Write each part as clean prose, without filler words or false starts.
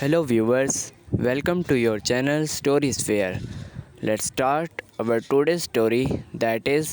Hello viewers, welcome to your channel Storysphere. Let's start our today's story that is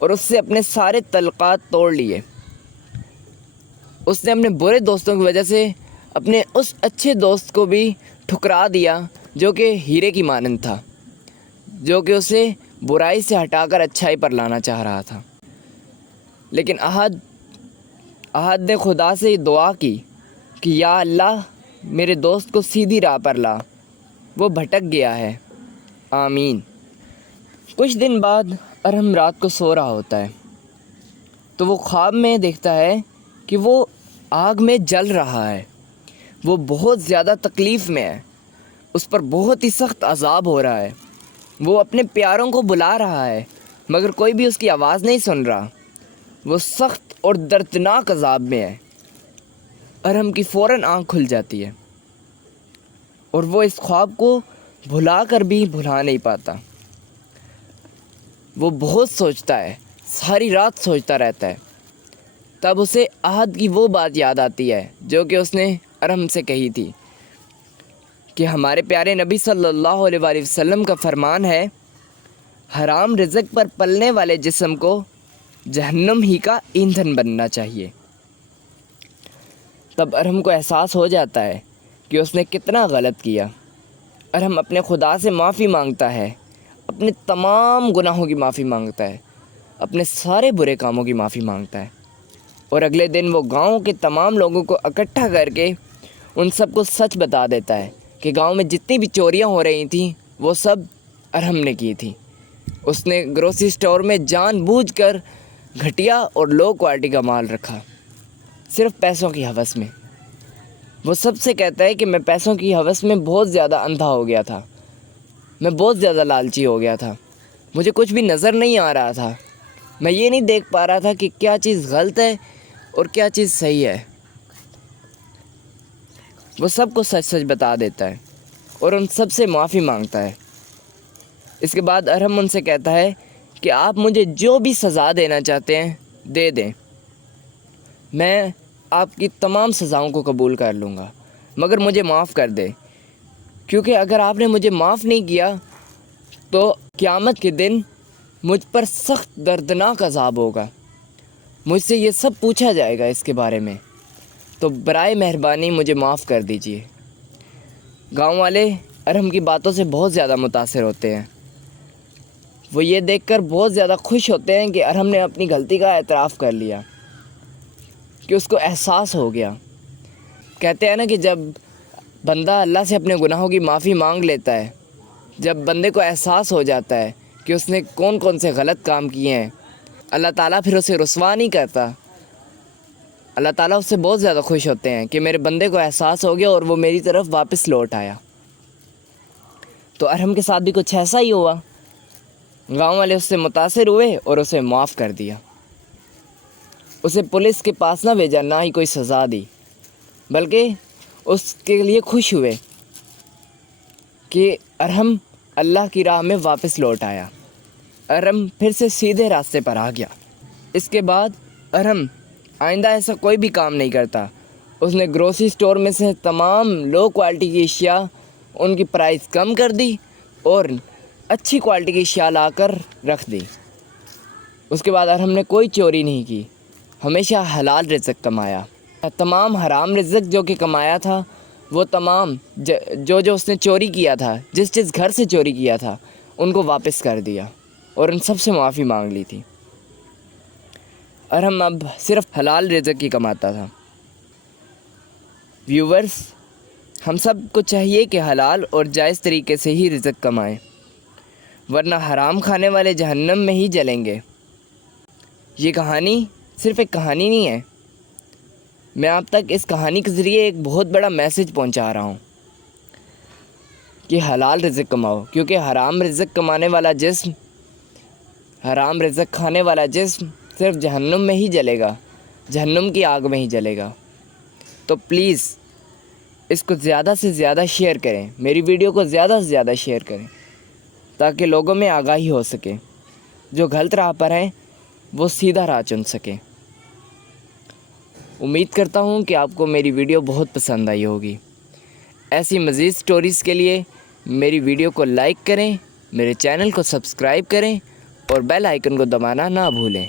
اور اس سے اپنے سارے تعلقات توڑ لیے۔ اس نے اپنے برے دوستوں کی وجہ سے اپنے اس اچھے دوست کو بھی ٹھکرا دیا جو کہ ہیرے کی مانند تھا، جو کہ اسے برائی سے ہٹا کر اچھائی پر لانا چاہ رہا تھا۔ لیکن احد نے خدا سے یہ دعا کی کہ یا اللہ میرے دوست کو سیدھی راہ پر لا، وہ بھٹک گیا ہے، آمین۔ کچھ دن بعد ارحم رات کو سو رہا ہوتا ہے تو وہ خواب میں دیکھتا ہے کہ وہ آگ میں جل رہا ہے، وہ بہت زیادہ تکلیف میں ہے، اس پر بہت ہی سخت عذاب ہو رہا ہے۔ وہ اپنے پیاروں کو بلا رہا ہے مگر کوئی بھی اس کی آواز نہیں سن رہا، وہ سخت اور دردناک عذاب میں ہے۔ ارحم کی فوراً آنکھ کھل جاتی ہے اور وہ اس خواب کو بھلا کر بھی بھلا نہیں پاتا۔ وہ بہت سوچتا ہے، ساری رات سوچتا رہتا ہے۔ تب اسے احد کی وہ بات یاد آتی ہے جو کہ اس نے ارحم سے کہی تھی کہ ہمارے پیارے نبی صلی اللہ علیہ وآلہ وسلم کا فرمان ہے، حرام رزق پر پلنے والے جسم کو جہنم ہی کا ایندھن بننا چاہیے۔ تب ارحم کو احساس ہو جاتا ہے کہ اس نے کتنا غلط کیا۔ ارحم اپنے خدا سے معافی مانگتا ہے، اپنے تمام گناہوں کی معافی مانگتا ہے، اپنے سارے برے کاموں کی معافی مانگتا ہے، اور اگلے دن وہ گاؤں کے تمام لوگوں کو اکٹھا کر کے ان سب کو سچ بتا دیتا ہے کہ گاؤں میں جتنی بھی چوریاں ہو رہی تھیں وہ سب ارحم نے کی تھی۔ اس نے گروسری اسٹور میں جان بوجھ کر گھٹیا اور لو کوالٹی کا مال رکھا، صرف پیسوں کی ہوس میں۔ وہ سب سے کہتا ہے کہ میں پیسوں کی ہوس میں بہت زیادہ اندھا ہو گیا تھا، میں بہت زیادہ لالچی ہو گیا تھا، مجھے کچھ بھی نظر نہیں آ رہا تھا، میں یہ نہیں دیکھ پا رہا تھا کہ کیا چیز غلط ہے اور کیا چیز صحیح ہے۔ وہ سب کو سچ سچ بتا دیتا ہے اور ان سب سے معافی مانگتا ہے۔ اس کے بعد ارحم ان سے کہتا ہے کہ آپ مجھے جو بھی سزا دینا چاہتے ہیں دے دیں، میں آپ کی تمام سزاؤں کو قبول کر لوں گا، مگر مجھے معاف کر دے، کیونکہ اگر آپ نے مجھے معاف نہیں کیا تو قیامت کے دن مجھ پر سخت دردناک عذاب ہوگا، مجھ سے یہ سب پوچھا جائے گا اس کے بارے میں، تو برائے مہربانی مجھے معاف کر دیجیے۔ گاؤں والے ارحم کی باتوں سے بہت زیادہ متاثر ہوتے ہیں، وہ یہ دیکھ کر بہت زیادہ خوش ہوتے ہیں کہ ارحم نے اپنی غلطی کا اعتراف کر لیا، کہ اس کو احساس ہو گیا۔ کہتے ہیں نا کہ جب بندہ اللہ سے اپنے گناہوں کی معافی مانگ لیتا ہے، جب بندے کو احساس ہو جاتا ہے کہ اس نے کون کون سے غلط کام کیے ہیں، اللہ تعالیٰ پھر اسے رسوا نہیں کرتا۔ اللہ تعالیٰ اس سے بہت زیادہ خوش ہوتے ہیں کہ میرے بندے کو احساس ہو گیا اور وہ میری طرف واپس لوٹ آیا۔ تو ارحم کے ساتھ بھی کچھ ایسا ہی ہوا، گاؤں والے اس سے متاثر ہوئے اور اسے معاف کر دیا، اسے پولیس کے پاس نہ بھیجا، نہ ہی کوئی سزا دی، بلکہ اس کے لیے خوش ہوئے کہ ارحم اللہ کی راہ میں واپس لوٹ آیا، ارحم پھر سے سیدھے راستے پر آ گیا۔ اس کے بعد ارحم آئندہ ایسا کوئی بھی کام نہیں کرتا۔ اس نے گروسری اسٹور میں سے تمام لو کوالٹی کی اشیاء ان کی پرائس کم کر دی اور اچھی کوالٹی کی اشیاء لا کر رکھ دی۔ اس کے بعد ارحم نے کوئی چوری نہیں کی، ہمیشہ حلال رزق کمایا۔ تمام حرام رزق جو کہ کمایا تھا وہ تمام جو اس نے چوری کیا تھا، جس گھر سے چوری کیا تھا، ان کو واپس کر دیا اور ان سب سے معافی مانگ لی تھی۔ ارحم اب صرف حلال رزق ہی کماتا تھا۔ ویورز، ہم سب کو چاہیے کہ حلال اور جائز طریقے سے ہی رزق کمائیں، ورنہ حرام کھانے والے جہنم میں ہی جلیں گے۔ یہ کہانی صرف ایک کہانی نہیں ہے، میں آپ تک اس کہانی کے ذریعے ایک بہت بڑا میسج پہنچا رہا ہوں کہ حلال رزق کماؤ، کیونکہ حرام رزق کمانے والا جسم، حرام رزق کھانے والا جسم صرف جہنم میں ہی جلے گا، جہنم کی آگ میں ہی جلے گا۔ تو پلیز اس کو زیادہ سے زیادہ شیئر کریں، میری ویڈیو کو زیادہ سے زیادہ شیئر کریں تاکہ لوگوں میں آگاہی ہو سکے، جو غلط راہ پر ہیں وہ سیدھا راہ چن سکیں۔ امید کرتا ہوں کہ آپ کو میری ویڈیو بہت پسند آئی ہوگی۔ ایسی مزید سٹوریز کے لیے میری ویڈیو کو لائک کریں، میرے چینل کو سبسکرائب کریں اور بیل آئیکن کو دبانا نہ بھولیں۔